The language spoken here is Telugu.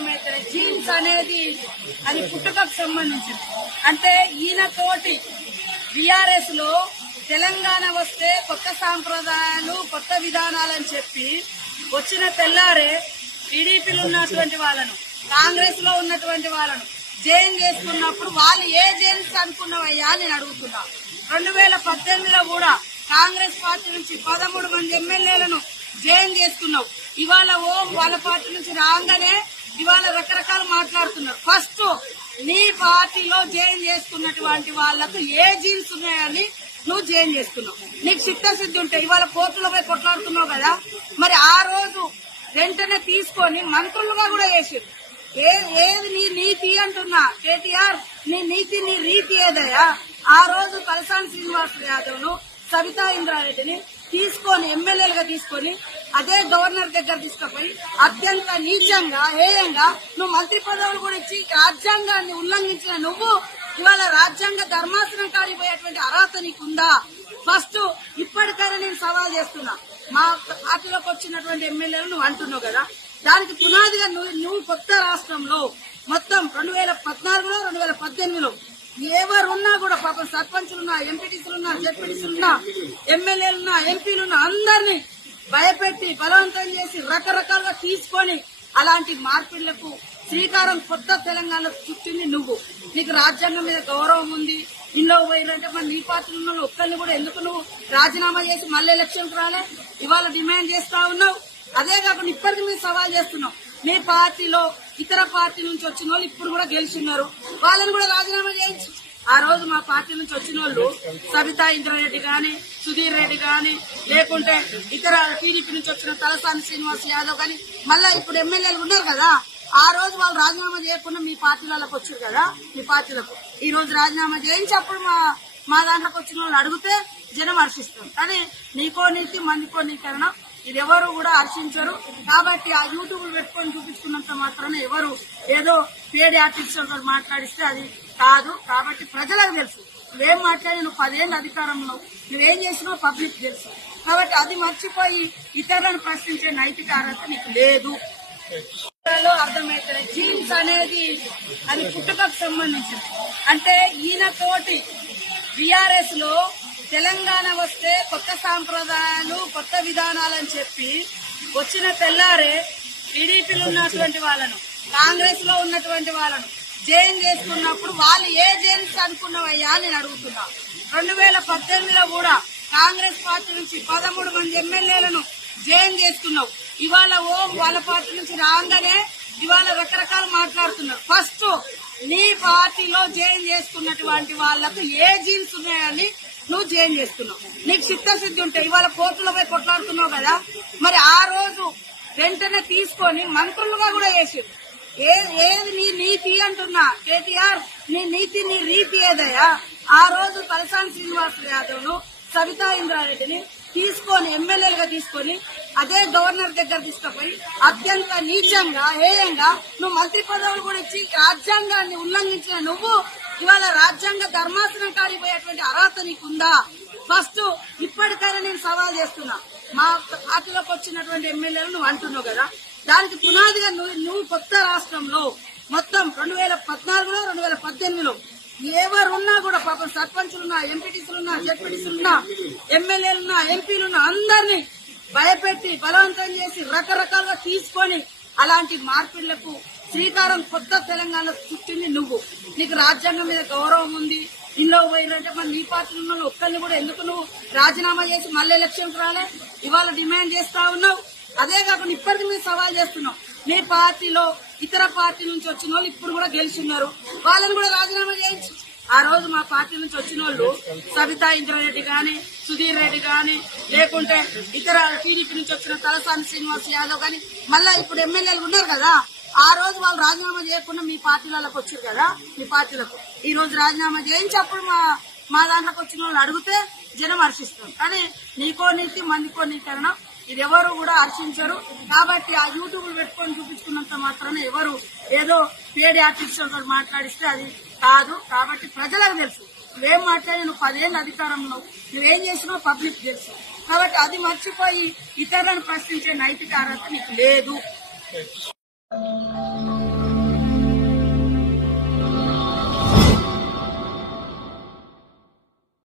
అర్థమవుతుంది. జీన్స్ అనేది అది పుట్టుకకు సంబంధించింది. అంటే ఈయన తోటి బీఆర్ఎస్ లో తెలంగాణ వస్తే కొత్త సాంప్రదాయాలు కొత్త విధానాలని చెప్పి వచ్చిన తెల్లారే టీడీపీలో ఉన్నటువంటి వాళ్ళను కాంగ్రెస్ లో ఉన్నటువంటి వాళ్ళను జైన్ చేసుకున్నప్పుడు వాళ్ళు ఏ జైన్స్ అనుకున్నావయ్యా నేను అడుగుతున్నా. 2018లో కూడా కాంగ్రెస్ పార్టీ నుంచి 13 మంది ఎమ్మెల్యేలను జైన్ చేసుకున్నావు. ఇవాళ వాళ్ళ పార్టీ నుంచి రాగానే ఇవాళ రకరకాలు మాట్లాడుతున్నారు. ఫస్ట్ నీ పార్టీలో జైన్ చేసుకున్నటువంటి వాళ్లకు ఏ జీన్స్ ఉన్నాయని నువ్వు జైన్ చేసుకున్నావు. నీకు చిత్తశుద్ధి ఉంటే ఇవాళ కోర్టులో పోయి కొట్లాడుతున్నావు కదా, మరి ఆ రోజు వెంటనే తీసుకొని మంత్రులుగా కూడా చేసారు. ఏది నీ నీతి అంటున్నా కేటీఆర్, నీ నీతి నీ రీతి ఏదయ్యా? ఆ రోజు తలసాని శ్రీనివాస్ యాదవ్ ను సవితా ఇంద్రారెడ్డిని తీసుకొని ఎమ్మెల్యేలుగా తీసుకొని అదే గవర్నర్ దగ్గర తీసుకుపోయి అత్యంత నీచంగా హేయంగా నువ్వు మంత్రి పదవులు కూడా ఇచ్చి రాజ్యాంగాన్ని ఉల్లంఘించిన నువ్వు ఇవాళ రాజ్యాంగ ధర్మాసనం కాడిపోయేటువంటి అర్హత నీకుందా? ఫస్ట్ ఇప్పటికైనా నేను సవాల్ చేస్తున్నా. మా పార్టీలోకి వచ్చినటువంటి ఎమ్మెల్యేలు నువ్వు అంటున్నావు కదా, దానికి పునాదిగా నువ్వు కొత్త రాష్ట్రంలో మొత్తం 2014లో 2018లో ఎవరున్నా కూడా పాపం సర్పంచులున్నా, ఎంపీటీసీలున్నా, జెడ్పీటీసీలున్నా, ఎమ్మెల్యేలున్నా, ఎంపీలున్నా అందరినీ భయపెట్టి బలవంతం చేసి రకరకాలుగా తీసుకొని అలాంటి మార్పిళ్లకు శ్రీకారం కొత్త తెలంగాణ చుట్టింది నువ్వు. నీకు రాజ్యాంగం మీద గౌరవం ఉంది. ఇంట్లో పోయిందంటే మరి నీ పార్టీలో ఉన్న ఒక్కరిని కూడా ఎందుకు నువ్వు రాజీనామా చేసి మళ్ళీ ఎలక్షన్కి రాలే? ఇవాళ డిమాండ్ చేస్తా ఉన్నావు. అదే కాకుండా ఇప్పటికి మీరు సవాల్ చేస్తున్నావు. మీ పార్టీలో ఇతర పార్టీ నుంచి వచ్చిన వాళ్ళు ఇప్పుడు కూడా గెలిచిన్నారు, వాళ్ళని కూడా రాజీనామా చేయించు. ఆ రోజు మా పార్టీ నుంచి వచ్చిన వాళ్ళు సబితా ఇంద్రారెడ్డి గాని, సుధీర్ రెడ్డి గాని, లేకుంటే ఇతర టీడీపీ నుంచి వచ్చిన తలసాని శ్రీనివాస్ యాదవ్ గాని, మళ్ళా ఇప్పుడు ఎమ్మెల్యేలు ఉన్నారు కదా, ఆ రోజు వాళ్ళు రాజీనామా చేయకుండా మీ పార్టీలకు వచ్చారు కదా, మీ పార్టీలకు ఈ రోజు రాజీనామా చేయించి అప్పుడు మా దాంట్లోకి వచ్చిన వాళ్ళు అడిగితే జనం హర్షిస్తారు. కానీ నీకో నీతి మందికో నీకరణం ఇది ఎవరు కూడా హర్షించరు. కాబట్టి ఆ యూట్యూబ్ పెట్టుకొని చూపించుకున్నంత మాత్రాన ఎవరు ఏదో పేడ్ ఆర్టిస్టులతో మాట్లాడిస్తే అది కాదు. కాబట్టి ప్రజలకు తెలుసు నువ్వేం మాట్లాడి, నువ్వు 10 ఏళ్ళ అధికారంలో నువ్వేం చేసినావు పబ్లిక్ తెలుసు. కాబట్టి అది మర్చిపోయి ఇతరులను ప్రశ్నించే నైతిక అర్హత నీకు లేదు. అర్థమవుతుంది. జీన్స్ అనేది అది పుట్టుకకు సంబంధించింది. అంటే ఈయన తోటి బీఆర్ఎస్ లో తెలంగాణ వస్తే కొత్త సాంప్రదాయాలు కొత్త విధానాలని చెప్పి వచ్చిన తెల్లారే టీడీపీలో ఉన్నటువంటి వాళ్ళను కాంగ్రెస్ లో ఉన్నటువంటి వాళ్ళను జైన్ చేసుకున్నప్పుడు వాళ్ళు ఏ జైన్స్ అనుకున్నావయ్యా నేను అడుగుతున్నా. 2018లో కూడా కాంగ్రెస్ పార్టీ నుంచి 13 మంది ఎమ్మెల్యేలను జైన్ చేసుకున్నావు. ఇవాళ వాళ్ళ పార్టీ నుంచి రాగానే ఇవాళ రకరకాలు మాట్లాడుతున్నారు. ఫస్ట్ నీ పార్టీలో జైన్ చేసుకున్నటువంటి వాళ్లకు ఏ జీన్స్ ఉన్నాయని నువ్వు జైన్ చేసుకున్నావు. నీకు చిత్తశుద్ధి ఉంటే ఇవాళ కోర్టులో పోయి కొట్లాడుతున్నావు కదా, మరి ఆ రోజు వెంటనే తీసుకొని మంత్రులుగా కూడా చేసారు. ఏది నీ నీతి అంటున్నా కేటీఆర్, నీ నీతి నీ రీతి ఏదయ్యా? ఆ రోజు తలసాని శ్రీనివాస్ యాదవ్ ను సవితా ఇంద్రారెడ్డిని తీసుకొని ఎమ్మెల్యేలుగా తీసుకొని అదే గవర్నర్ దగ్గర తీసుకుపోయి అత్యంత నీచంగా హేయంగా నువ్వు మంత్రి పదవులు కూడా ఇచ్చి రాజ్యాంగాన్ని ఉల్లంఘించిన నువ్వు ఇవాళ రాజ్యాంగ ధర్మాసనం కాడిపోయేటువంటి అర్హత నీకుందా? ఫస్ట్ ఇప్పటికైనా నేను సవాల్ చేస్తున్నా. మా పార్టీలోకి వచ్చినటువంటి ఎమ్మెల్యేలు నువ్వు అంటున్నావు కదా, దానికి పునాదిగా నువ్వు కొత్త రాష్ట్రంలో మొత్తం 2014లో 2018లో ఎవరున్నా కూడా పాపం సర్పంచులున్నా, ఎంపీటీసీలున్నా, జెడ్పీటీసీలున్నా, ఎమ్మెల్యేలున్నా, ఎంపీలున్నా అందరినీ భయపెట్టి బలవంతం చేసి రకరకాలుగా తీసుకొని అలాంటి మార్పిళ్లకు శ్రీకారం కొత్త తెలంగాణ చుట్టింది నువ్వు. నీకు రాజ్యాంగం మీద గౌరవం ఉంది. ఇంట్లో పోయిందంటే మరి నీ పార్టీలో ఉన్న ఒక్కరిని కూడా ఎందుకు నువ్వు రాజీనామా చేసి మళ్ళీ ఎలక్షన్కి రాలే? ఇవాళ డిమాండ్ చేస్తా ఉన్నావు. అదే కాకుండా ఇప్పటికి మీరు సవాల్ చేస్తున్నావు. మీ పార్టీలో ఇతర పార్టీ నుంచి వచ్చిన వాళ్ళు ఇప్పుడు కూడా గెలిచిన్నారు, వాళ్ళని కూడా రాజీనామా చేయించు. ఆ రోజు మా పార్టీ నుంచి వచ్చిన వాళ్ళు సబితా ఇంద్రారెడ్డి గాని, సుధీర్ రెడ్డి గాని, లేకుంటే ఇతర టీడీపీ నుంచి వచ్చిన తలసాని శ్రీనివాస్ యాదవ్ గాని, మళ్ళా ఇప్పుడు ఎమ్మెల్యేలు ఉన్నారు కదా, ఆ రోజు వాళ్ళు రాజీనామా చేయకుండా మీ పార్టీలకు వచ్చారు కదా, మీ పార్టీలకు ఈ రోజు రాజీనామా చేయించి అప్పుడు మా దాంట్లోకి వచ్చిన వాళ్ళు అడిగితే జనం హర్షిస్తారు. కానీ నీకో నీతి మందికో నీకరణం ఇది ఎవరు కూడా హర్షించరు. కాబట్టి ఆ యూట్యూబ్ పెట్టుకొని చూపించుకున్నంత మాత్రాన ఎవరు ఏదో పేడ్ ఆర్టిస్టులతో మాట్లాడిస్తే అది కాదు. కాబట్టి ప్రజలకు తెలుసు నువ్వేం మాట్లాడి, నువ్వు 10 ఏళ్ళ అధికారంలో నువ్వేం చేసినావు పబ్లిక్ తెలుసు. కాబట్టి అది మర్చిపోయి ఇతరులను ప్రశ్నించే నైతిక అర్హత నీకు లేదు.